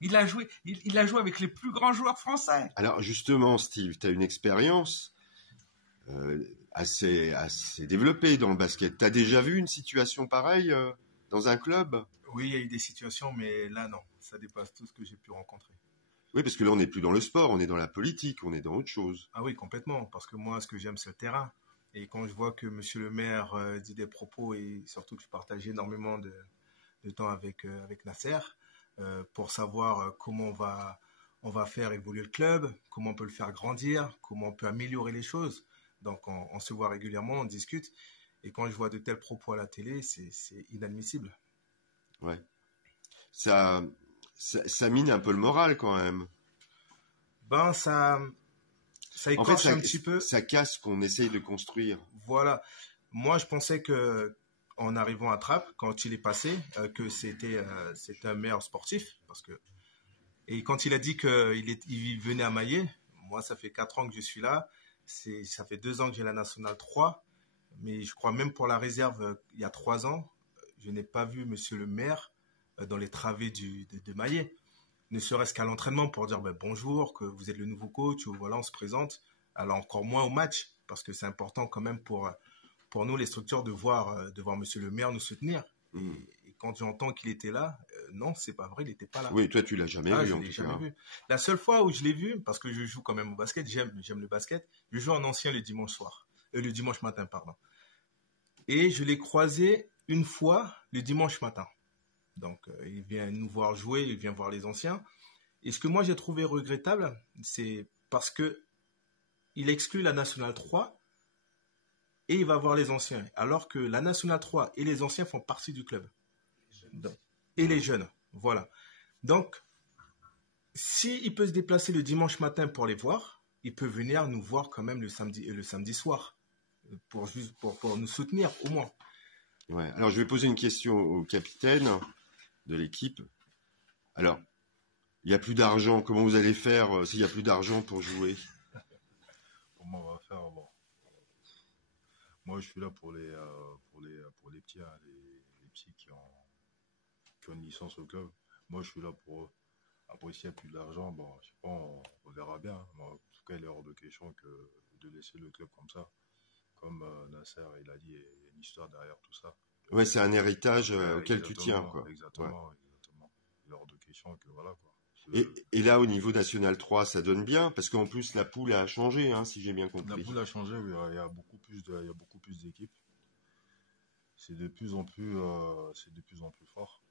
Il a joué avec les plus grands joueurs français. Alors justement, Steve, tu as une expérience assez développée dans le basket. Tu as déjà vu une situation pareille dans un club? Oui, il y a eu des situations, mais là, non. Ça dépasse tout ce que j'ai pu rencontrer. Oui, parce que là, on n'est plus dans le sport, on est dans la politique, on est dans autre chose. Ah oui, complètement. Parce que moi, ce que j'aime, c'est le terrain. Et quand je vois que monsieur le maire dit des propos, et surtout que je partage énormément de temps avec Nasser, pour savoir comment on va faire évoluer le club, comment on peut le faire grandir, comment on peut améliorer les choses. Donc, on se voit régulièrement, on discute. Et quand je vois de tels propos à la télé, c'est inadmissible. Ouais. Ça mine un peu le moral quand même. Ben, ça écorche un petit peu. Ça casse ce qu'on essaye de construire. Voilà. Moi, je pensais que, en arrivant à Trappes, quand il est passé, que c'était un meilleur sportif, et quand il a dit qu'il venait à Maillé, moi, ça fait 4 ans que je suis là, ça fait 2 ans que j'ai la Nationale 3, mais je crois même pour la réserve, il y a 3 ans, je n'ai pas vu monsieur le maire dans les travées de Maillé. Ne serait-ce qu'à l'entraînement pour dire bonjour, que vous êtes le nouveau coach, ou voilà, on se présente. Alors encore moins au match, parce que c'est important quand même pour nous, les structures, de voir monsieur le maire nous soutenir. Et quand j'entends qu'il était là, non, c'est pas vrai, il n'était pas là. Oui, toi, tu l'as jamais vu, en tout cas. Je l'ai jamais vu. La seule fois où je l'ai vu, parce que je joue quand même au basket, j'aime le basket, je joue en ancien le dimanche matin, pardon. Et je l'ai croisé une fois le dimanche matin. Donc, il vient nous voir jouer, il vient voir les anciens. Et ce que moi j'ai trouvé regrettable, c'est parce que il exclut la Nationale 3 et il va voir les anciens. Alors que la Nationale 3 et les anciens font partie du club. Et les jeunes, voilà. Donc, s'il peut se déplacer le dimanche matin pour les voir, il peut venir nous voir quand même le samedi soir. Pour nous soutenir, au moins. Ouais. Alors, je vais poser une question au capitaine de l'équipe. Alors, il n'y a plus d'argent. Comment vous allez faire s'il n'y a plus d'argent pour jouer? Comment on va faire? Bon. Moi, je suis là pour les petits, hein, les petits qui ont une licence au club. Moi, je suis là pour eux. Après, s'il n'y a plus d'argent, bon, je sais pas, on verra bien. Moi, en tout cas, il est hors de question de laisser le club comme ça. Comme Nasser, il a dit, il y a une histoire derrière tout ça. Ouais, c'est un héritage auquel tu tiens, quoi. Exactement. Il est hors de question que voilà, quoi. Et là, au niveau National 3, ça donne bien, parce qu'en plus, la poule a changé, hein, si j'ai bien compris. La poule a changé, oui, il y a beaucoup plus d'équipes. C'est de plus en plus fort.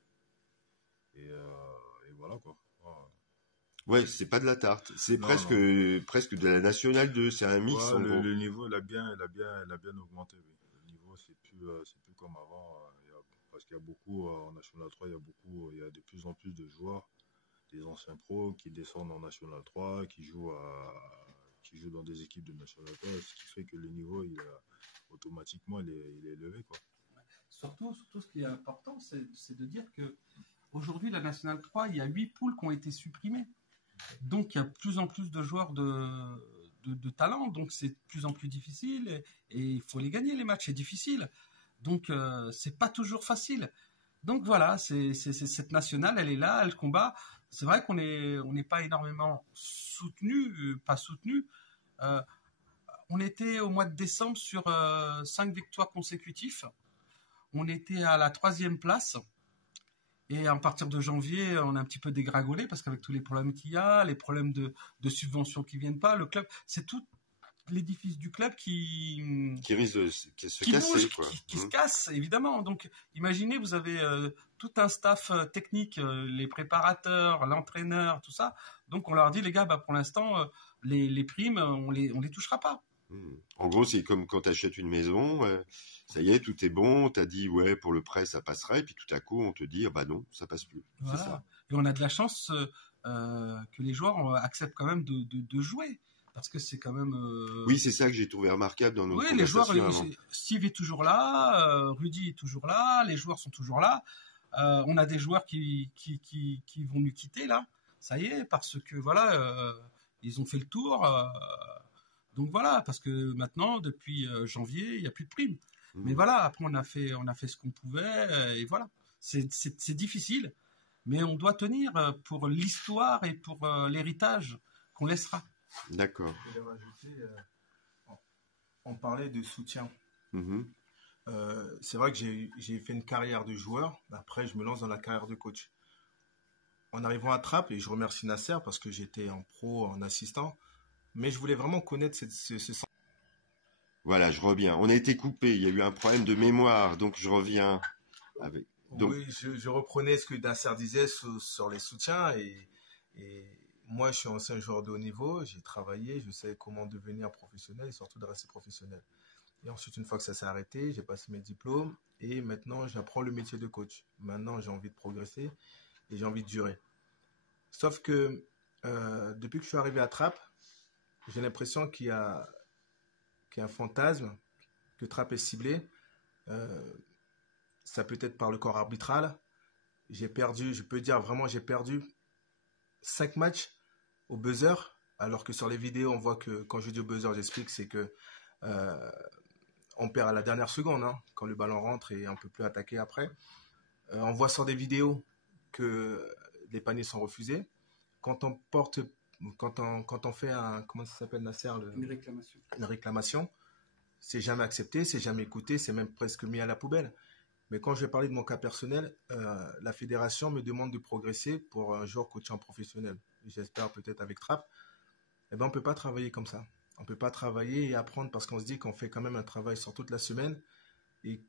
Et voilà, quoi. Ouais, c'est pas de la tarte, c'est presque de la Nationale 2, c'est un mix. Ouais, le niveau, il a bien augmenté, oui. Le niveau, c'est plus comme avant, parce qu'il y a beaucoup, en National 3, il y a de plus en plus de joueurs, des anciens pros qui descendent en National 3, qui jouent dans des équipes de National 3, ce qui fait que le niveau, automatiquement, il est élevé, quoi. Surtout, ce qui est important, c'est de dire que aujourd'hui, la Nationale 3, il y a 8 poules qui ont été supprimées. Donc, il y a de plus en plus de joueurs de talent. Donc, c'est de plus en plus difficile. Et il faut les gagner, les matchs. C'est difficile. Donc, c'est pas toujours facile. Donc, voilà, c'est cette nationale, elle est là, elle combat. C'est vrai qu'on n'est pas énormément pas soutenu. On était au mois de décembre sur 5 victoires consécutives. On était à la 3e place. Et à partir de janvier, on a un petit peu dégringolé parce qu'avec tous les problèmes qu'il y a, les problèmes de subventions qui viennent pas, le club, c'est tout l'édifice du club qui risque de se casser, bouge, quoi. Qui se casse, évidemment. Donc, imaginez, vous avez tout un staff technique, les préparateurs, l'entraîneur, tout ça. Donc, on leur dit, les gars, pour l'instant, les primes, on les touchera pas. En gros, c'est comme quand tu achètes une maison, ça y est, tout est bon, t'as dit ouais pour le prêt ça passera, et puis tout à coup on te dit bah non, ça passe plus. Voilà. C'est ça. Et on a de la chance que les joueurs acceptent quand même de jouer, parce que c'est quand même. Oui, c'est ça que j'ai trouvé remarquable dans nos conversations. Oui, les joueurs, Steve est toujours là, Rudy est toujours là, les joueurs sont toujours là. On a des joueurs qui vont nous quitter là, ça y est, parce que voilà, ils ont fait le tour. Donc voilà, parce que maintenant, depuis janvier, il n'y a plus de primes. Mais voilà, après on a fait ce qu'on pouvait, et voilà. C'est difficile, Mais on doit tenir pour l'histoire et pour l'héritage qu'on laissera. D'accord. Je voulais rajouter, on parlait de soutien. Mhm. C'est vrai que j'ai fait une carrière de joueur. Après, je me lance dans la carrière de coach. En arrivant à Trappes, et je remercie Nasser parce que j'étais en pro, en assistant, mais je voulais vraiment connaître ce Voilà, je reviens. On a été coupé, il y a eu un problème de mémoire, donc je reviens avec. Donc, Oui, je reprenais ce que Nasser disait sur les soutiens et moi, je suis ancien joueur de haut niveau, j'ai travaillé, je sais comment devenir professionnel et surtout de rester professionnel. Et ensuite, une fois que ça s'est arrêté, j'ai passé mes diplômes et maintenant, j'apprends le métier de coach. Maintenant, j'ai envie de progresser et j'ai envie de durer. Sauf que depuis que je suis arrivé à Trappes, j'ai l'impression qu'il y a un fantasme, que Trappes est ciblé. Ça peut être par le corps arbitral. J'ai perdu, je peux dire vraiment, j'ai perdu 5 matchs au buzzer, alors que sur les vidéos, on voit que quand je dis au buzzer, j'explique, c'est que on perd à la dernière seconde, hein, quand le ballon rentre et on ne peut plus attaquer après. On voit sur des vidéos que les paniers sont refusés. Quand on fait comment ça s'appelle, Nasser, une réclamation, c'est jamais accepté, c'est jamais écouté, c'est même presque mis à la poubelle. Mais quand je vais parler de mon cas personnel, la fédération me demande de progresser pour un jour coacher en professionnel. J'espère peut-être avec Trappes. Eh ben, on ne peut pas travailler comme ça. On ne peut pas travailler et apprendre parce qu'on se dit qu'on fait quand même un travail sur toute la semaine et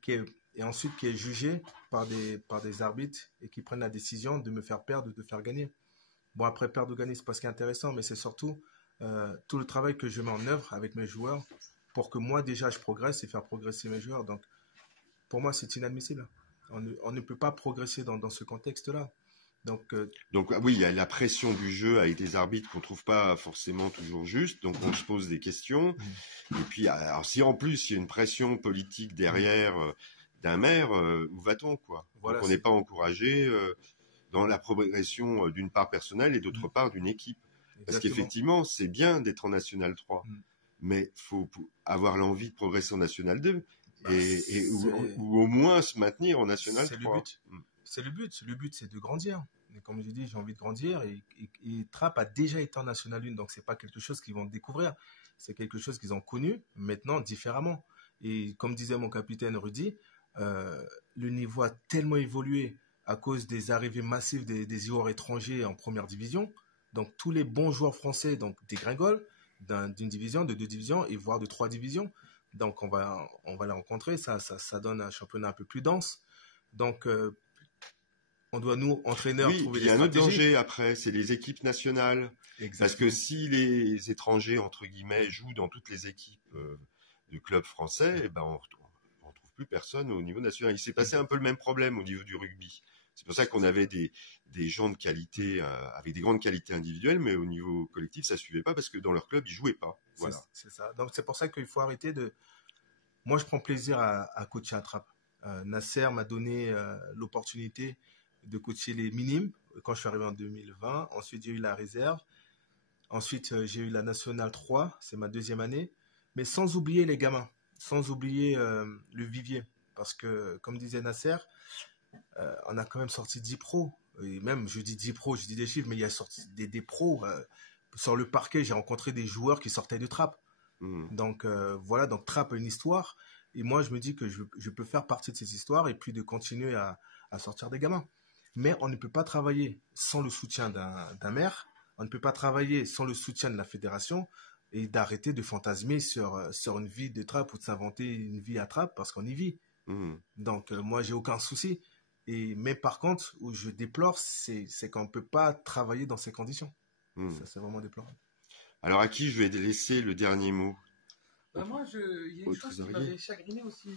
ensuite qui est jugé par des arbitres et qui prennent la décision de me faire perdre ou de faire gagner. Bon, après, perdre ou gagner, c'est pas ce qui est intéressant, mais c'est surtout tout le travail que je mets en œuvre avec mes joueurs pour que moi, déjà, je progresse et faire progresser mes joueurs. Donc, pour moi, c'est inadmissible. On ne peut pas progresser dans ce contexte-là. Donc, oui, il y a la pression du jeu avec des arbitres qu'on trouve pas forcément toujours juste, donc on se pose des questions. Et puis, alors si en plus il y a une pression politique derrière d'un maire, où va-t-on, quoi? Voilà, donc on n'est pas encouragé dans la progression d'une part personnelle et d'autre part d'une équipe. Parce exactement. qu'effectivement, c'est bien d'être en National 3, mais faut avoir l'envie de progresser en National 2 ou au moins se maintenir en National 3. C'est le but. Le but, c'est de grandir. Et comme j'ai dit, j'ai envie de grandir. Et Trappes a déjà été en National 1, donc c'est pas quelque chose qu'ils vont découvrir. C'est quelque chose qu'ils ont connu, maintenant différemment. Et comme disait mon capitaine Rudy, le niveau a tellement évolué à cause des arrivées massives des joueurs étrangers en première division. Donc tous les bons joueurs français dégringolent d'une division, de 2 divisions et voire de 3 divisions. Donc on va les rencontrer. Ça donne un championnat un peu plus dense. Donc on doit, nous, entraîneurs, trouver des stratégies. Il y a un autre danger après, c'est les équipes nationales. Exactement. Parce que si les étrangers, entre guillemets, jouent dans toutes les équipes du club français, eh ben on trouve plus personne au niveau national. Il s'est passé un peu le même problème au niveau du rugby. C'est pour ça qu'on avait des gens de qualité, avec des grandes qualités individuelles, mais au niveau collectif, ça suivait pas parce que dans leur club, ils jouaient pas. Voilà. C'est ça. Donc c'est pour ça qu'il faut arrêter de... Moi, je prends plaisir à coacher à Trappes. Nasser m'a donné l'opportunité de coacher les minimes quand je suis arrivé en 2020. Ensuite, j'ai eu la réserve. Ensuite, j'ai eu la Nationale 3. C'est ma 2e année. Mais sans oublier les gamins. Sans oublier le vivier. Parce que, comme disait Nasser, on a quand même sorti 10 pros. Et même, je dis 10 pros, je dis des chiffres, mais il y a sorti des pros. Sur le parquet, j'ai rencontré des joueurs qui sortaient de Trappes. Donc, voilà. Donc, Trappes a une histoire. Et moi, je me dis que je peux faire partie de ces histoires et puis de continuer à sortir des gamins. Mais on ne peut pas travailler sans le soutien d'un maire, on ne peut pas travailler sans le soutien de la fédération et d'arrêter de fantasmer sur une vie de Trappes ou de s'inventer une vie à Trappes parce qu'on y vit. Donc moi, j'ai aucun souci. Mais par contre, où je déplore, c'est qu'on ne peut pas travailler dans ces conditions. Ça, c'est vraiment déplorable. Alors à qui je vais laisser le dernier mot? Moi, il y a une chose qui m'avait chagriné aussi.